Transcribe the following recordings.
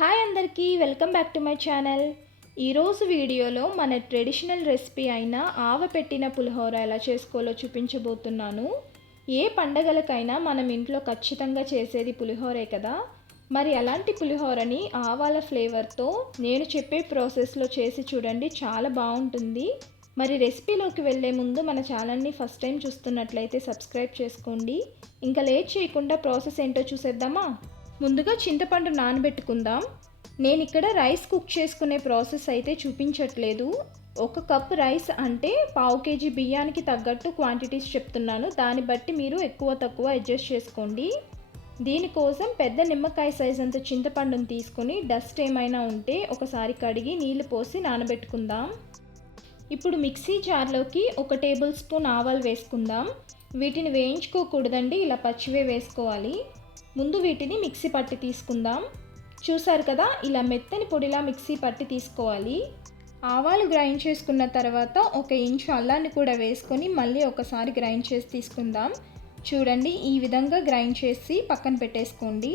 Hi అందరికీ welcome back to my channel. ఈరోజు వీడియోలో మన ట్రెడిషనల్ రెసిపీ అయిన ఆవపెట్టిన పులిహోర ఎలా చేసుకోవాలో చూపించబోతున్నాను. ఏ పండగలకైనా మనం ఇంట్లో ఖచ్చితంగా చేసేది పులిహోరే కదా. మరి అలాంటి పులిహోరని ఆవాల ఫ్లేవర్తో నేను చెప్పే ప్రాసెస్లో చేసి చూడండి, చాలా బాగుంటుంది. మరి రెసిపీలోకి వెళ్ళే ముందు మన ఛానల్ని ఫస్ట్ టైం చూస్తున్నట్లయితే సబ్స్క్రైబ్ చేసుకోండి. ఇంకా లేట్ చేయకుండా ప్రాసెస్ ఏంటో చూసేద్దామా. ముందుగా చింతపండు నానబెట్టుకుందాం. నేను ఇక్కడ రైస్ కుక్ చేసుకునే ప్రాసెస్ అయితే చూపించట్లేదు. 1 కప్ రైస్ అంటే 1/2 kg బియ్యానికి తగ్గట్టు క్వాంటిటీస్ చెప్తున్నాను. దాన్ని బట్టి మీరు ఎక్కువ తక్కువ అడ్జస్ట్ చేసుకోండి. దీనికోసం పెద్ద నిమ్మకాయ సైజ్ అంత చింతపండుని తీసుకొని డస్ట్ ఏమైనా ఉంటే ఒకసారి కడిగి నీళ్లు పోసి నానబెట్టుకుందాం. ఇప్పుడు మిక్సీ జార్లోకి 1 టేబుల్ స్పూన్ ఆవాలు వేసుకుందాం. వీటిని వేయించుకోకూడదండి, ఇలా పచ్చివే వేసుకోవాలి. ముందు వీటిని మిక్సీ పట్టి తీసుకుందాం. చూసారు కదా, ఇలా మెత్తని పొడిలా మిక్సీ పట్టి తీసుకోవాలి. ఆవాలు గ్రైండ్ చేసుకున్న తర్వాత 1 ఇంచు అల్లాన్ని కూడా వేసుకొని మళ్ళీ ఒకసారి గ్రైండ్ చేసి తీసుకుందాం. చూడండి, ఈ విధంగా గ్రైండ్ చేసి పక్కన పెట్టేసుకోండి.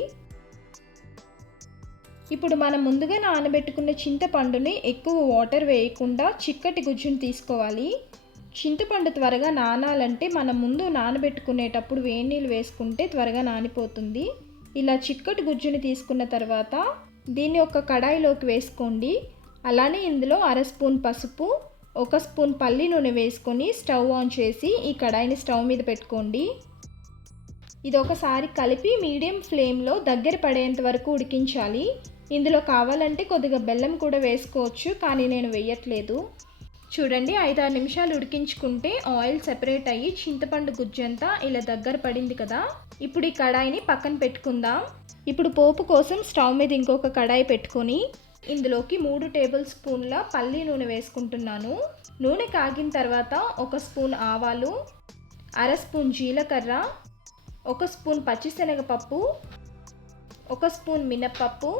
ఇప్పుడు మనం ముందుగా నానబెట్టుకున్న చింతపండుని ఎక్కువ వాటర్ వేయకుండా చిక్కటి గుజ్జును తీసుకోవాలి. చింతపండు త్వరగా నానాలంటే మనం ముందు నానబెట్టుకునేటప్పుడు వేడి నీళ్ళు వేసుకుంటే త్వరగా నానిపోతుంది. ఇలా చిక్కటి గుజ్జుని తీసుకున్న తర్వాత దీన్ని ఒక కడాయిలోకి వేసుకోండి. అలానే ఇందులో 1/2 స్పూన్ పసుపు, 1 స్పూన్ పల్లి నూనె వేసుకొని స్టవ్ ఆన్ చేసి ఈ కడాయిని స్టవ్ మీద పెట్టుకోండి. ఇది ఒకసారి కలిపి మీడియం ఫ్లేమ్లో దగ్గర పడేంత వరకు ఉడికించాలి. ఇందులో కావాలంటే కొద్దిగా బెల్లం కూడా వేసుకోవచ్చు, కానీ నేను వేయట్లేదు. చూడండి, 5-6 నిమిషాలు ఉడికించుకుంటే ఆయిల్ సెపరేట్ అయ్యి చింతపండు గుజ్జంతా ఇలా దగ్గర పడింది కదా. ఇప్పుడు ఈ కడాయిని పక్కన పెట్టుకుందాం. ఇప్పుడు పోపు కోసం స్టవ్ మీద ఇంకొక కడాయి పెట్టుకొని ఇందులోకి 3 టేబుల్ స్పూన్ల పల్లి నూనె వేసుకుంటున్నాను. నూనె కాగిన తర్వాత 1 స్పూన్ ఆవాలు, 1/2 స్పూన్ జీలకర్ర, 1 స్పూన్ పచ్చిశనగపప్పు, 1 స్పూన్ మినప్పప్పు,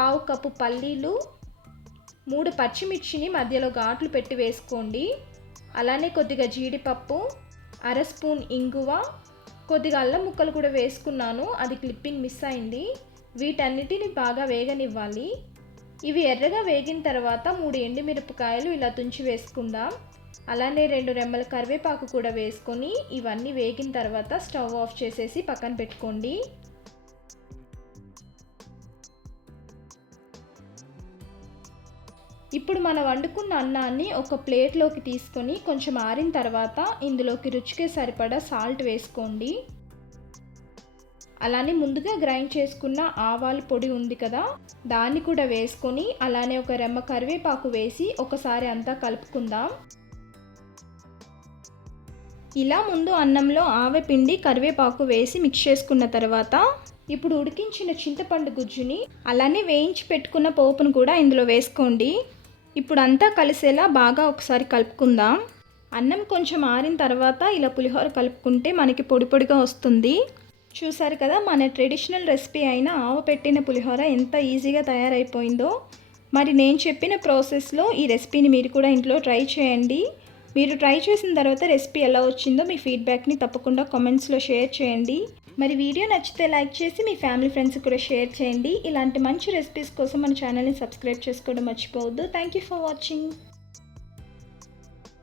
1/2 కప్పు పల్లీలు, 3 పచ్చిమిర్చిని మధ్యలో ఘాట్లు పెట్టి వేసుకోండి. అలానే కొద్దిగా జీడిపప్పు, 1/2 స్పూన్ ఇంగువ, కొద్దిగా అల్లం ముక్కలు కూడా వేసుకున్నాను, అది క్లిప్పింగ్ మిస్ అయింది. వీటన్నిటిని బాగా వేగనివ్వాలి. ఇవి ఎర్రగా వేగిన తర్వాత 3 ఎండుమిరపకాయలు ఇలా తుంచి వేసుకుందాం. అలానే 2 రెమ్మల కరివేపాకు కూడా వేసుకొని ఇవన్నీ వేగిన తర్వాత స్టవ్ ఆఫ్ చేసేసి పక్కన పెట్టుకోండి. ఇప్పుడు మనం వండుకున్న అన్నాన్ని ఒక ప్లేట్లోకి తీసుకొని కొంచెం ఆరిన తర్వాత ఇందులోకి రుచికి సరిపడా సాల్ట్ వేసుకోండి. అలానే ముందుగా గ్రైండ్ చేసుకున్న ఆవాల పొడి ఉంది కదా, దాన్ని కూడా వేసుకొని అలానే 1 రెమ్మ కరివేపాకు వేసి ఒకసారి అంతా కలుపుకుందాం. ఇలా ముందు అన్నంలో ఆవపిండి కరివేపాకు వేసి మిక్స్ చేసుకున్న తర్వాత ఇప్పుడు ఉడికించిన చింతపండు గుజ్జుని అలానే వేయించి పెట్టుకున్న పోపును కూడా ఇందులో వేసుకోండి. ఇప్పుడు అంతా కలిసేలా బాగా ఒకసారి కలుపుకుందాం. అన్నం కొంచెం ఆరిన తర్వాత ఇలా పులిహోర కలుపుకుంటే మనకి పొడి పొడిగా వస్తుంది. చూసారు కదా, మన ట్రెడిషనల్ రెసిపీ అయిన ఆవపెట్టిన పులిహోర ఎంత ఈజీగా తయారైపోయిందో. మరి నేను చెప్పిన ప్రాసెస్లో ఈ రెసిపీని మీరు కూడా ఇంట్లో ట్రై చేయండి. మీరు ట్రై చేసిన తర్వాత రెసిపీ ఎలా వచ్చిందో మీ ఫీడ్బ్యాక్ని తప్పకుండా కామెంట్స్లో షేర్ చేయండి. మరి వీడియో నచ్చితే లైక్ చేసి మీ ఫ్యామిలీ ఫ్రెండ్స్ కూడా షేర్ చేయండి. ఇలాంటి మంచి రెసిపీస్ కోసం మన ఛానల్ని సబ్స్క్రైబ్ చేసుకోవడం మర్చిపోవద్దు. Thank you for watching.